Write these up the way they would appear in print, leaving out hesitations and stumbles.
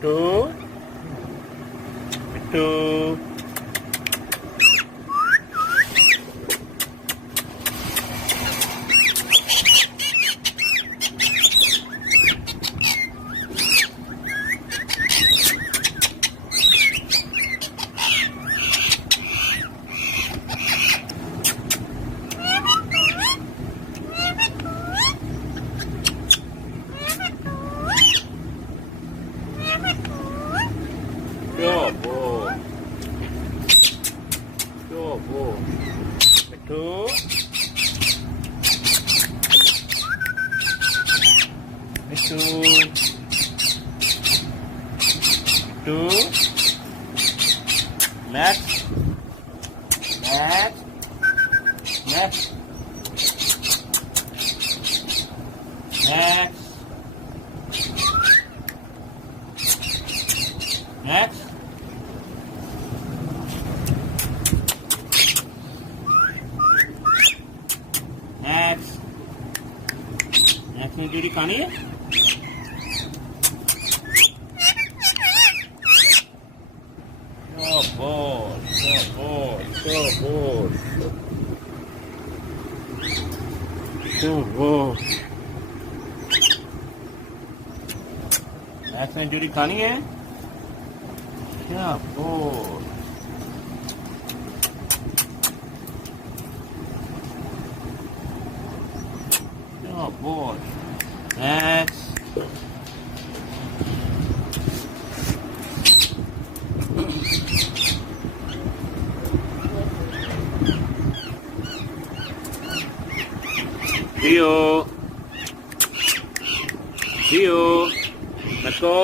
Two, two, Bravo. Bravo. Two. Two. Next. Next. Next. Next. Next. Next. Next में जोड़ी खानी है? Next में जोड़ी खानी है? क्या बोल? Oh boy. Next. Theo. Theo. Let's go.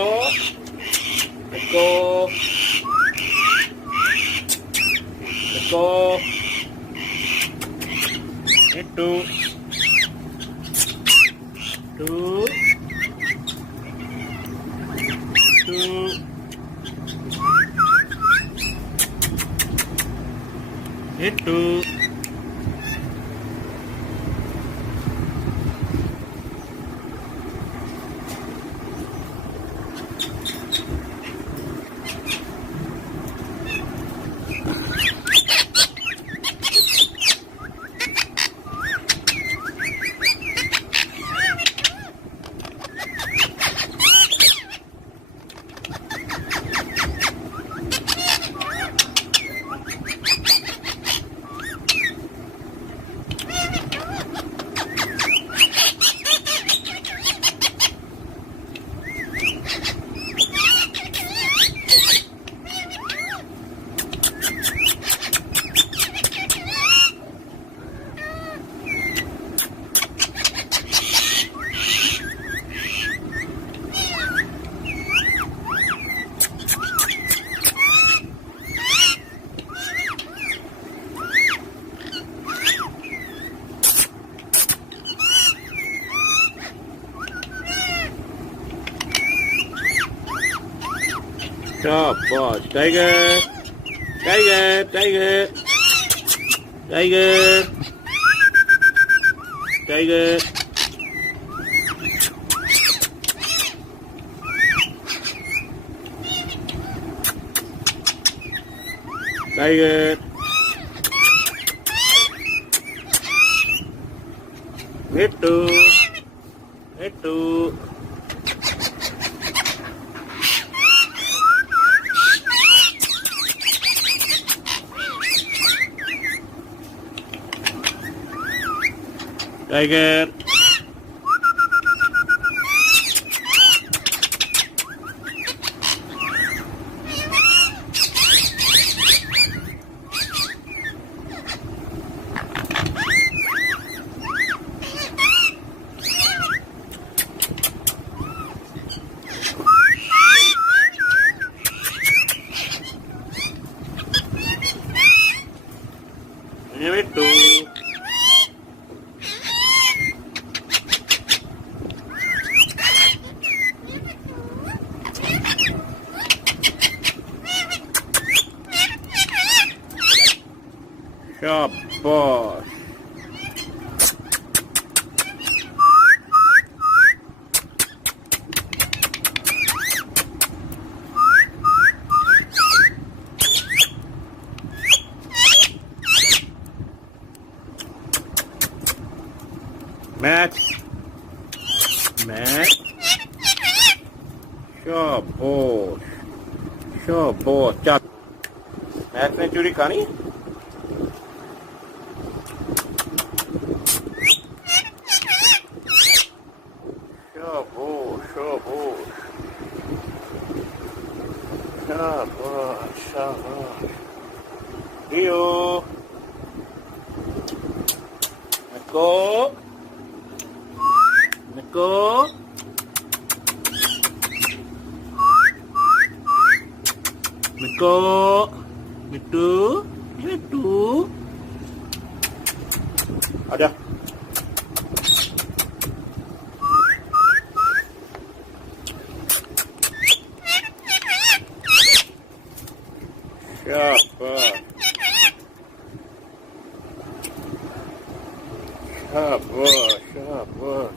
Let's go. Let's go. Hit two. Two. Two. Hit two. Top boss, tiger, tiger, tiger, tiger, tiger, tiger, itu, tiger. Bittu. Shabash. Max. Max. Shabash. Shabash. चल max ने चूड़ी खानी है? Shabash. Shabash. Shabash. Shabash. Rio. Nico. Nico. Nico. Bittu. Bittu. Ada. Shabash. Shabash. Shabash.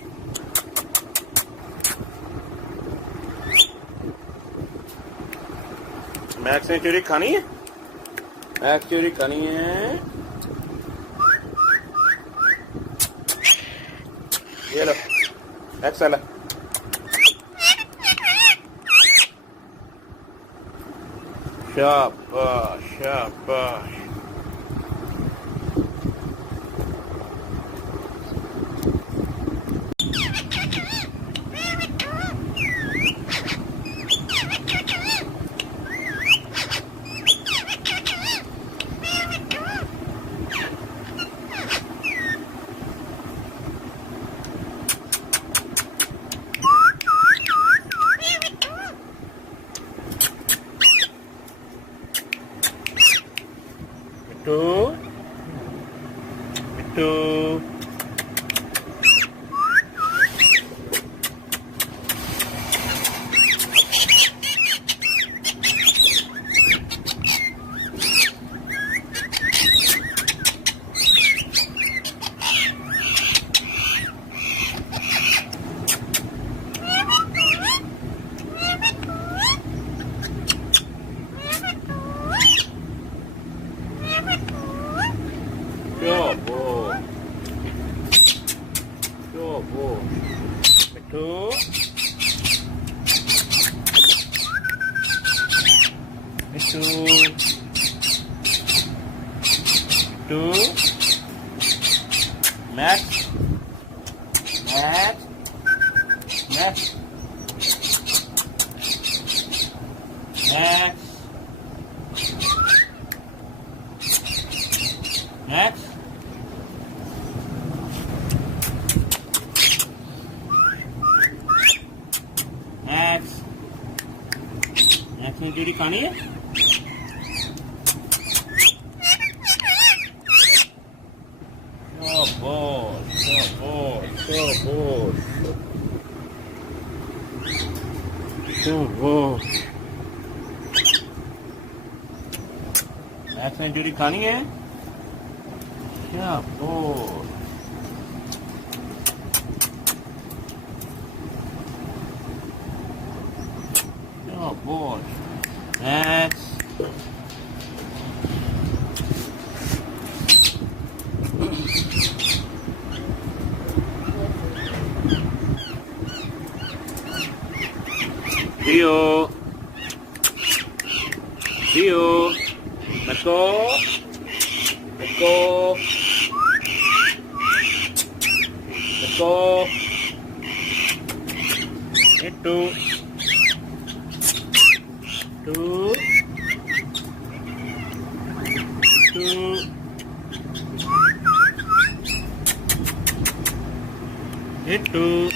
Max ने चूड़ी खानी है? Max चूड़ी खानी है? ये लो मैक्स वाला। शाबाश शाबाश। Bittu. Bittu. Shabash. Shabash. Bittu. Bittu. Bittu. Max. Max. Max. Max. Max. Max. Max ने चूड़ी खानी है? शाबाश शाबाश शाबाश शाबाश। मैक्स ने चूड़ी खानी है? शाबाश। शाबाश। Max. Rio. Rio. Let's go. Let's go. Let's go. Hit two. Two. Two. Hit two.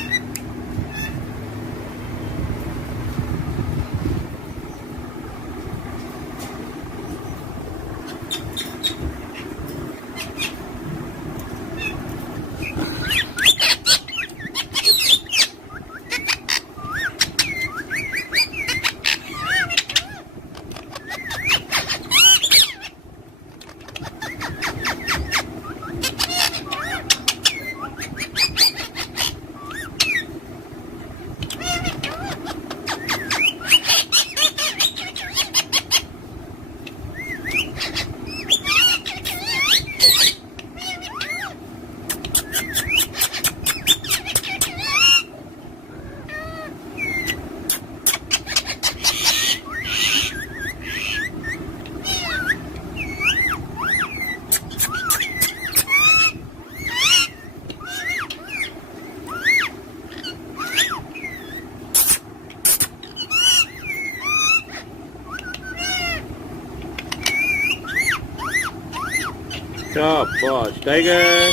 शाबाश tiger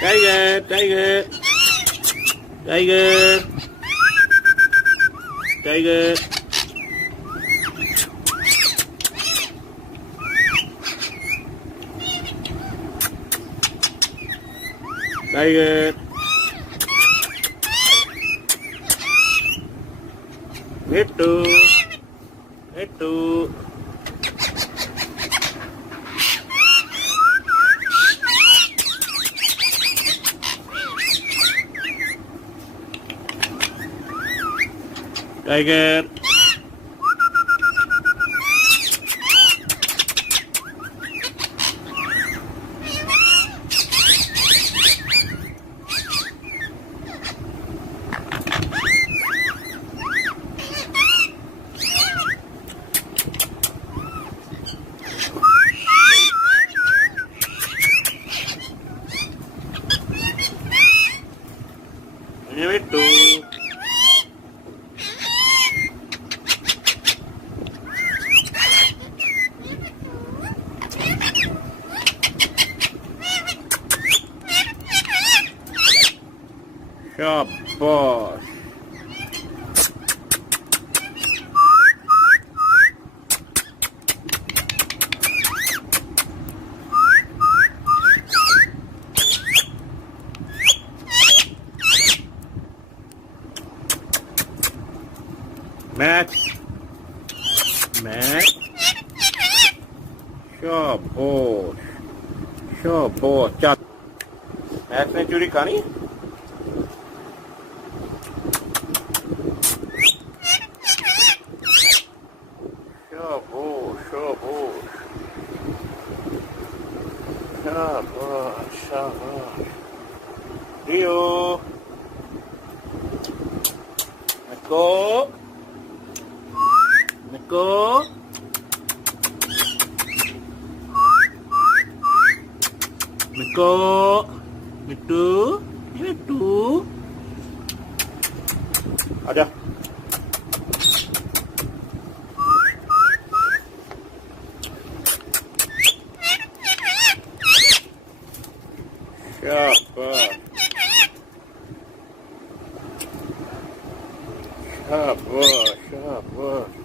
tiger tiger tiger tiger tiger Mittu Mittu tiger Mittu शाबाश मैच मैच शाबाश शाबाश चल मैच ने चूरी खानी शाबाश शाबाश शाबाश शाबाश रियो Nico Nico Nico Mitu Mitu ada शाबाश शाबाश शाबाश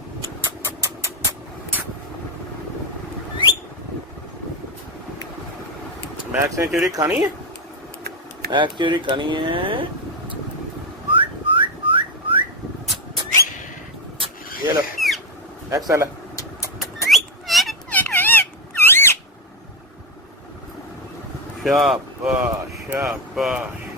मैक्स ने चूरी खानी है मैक्स चूरी खानी है ये लो मैक्स आला शाबाश शाबाश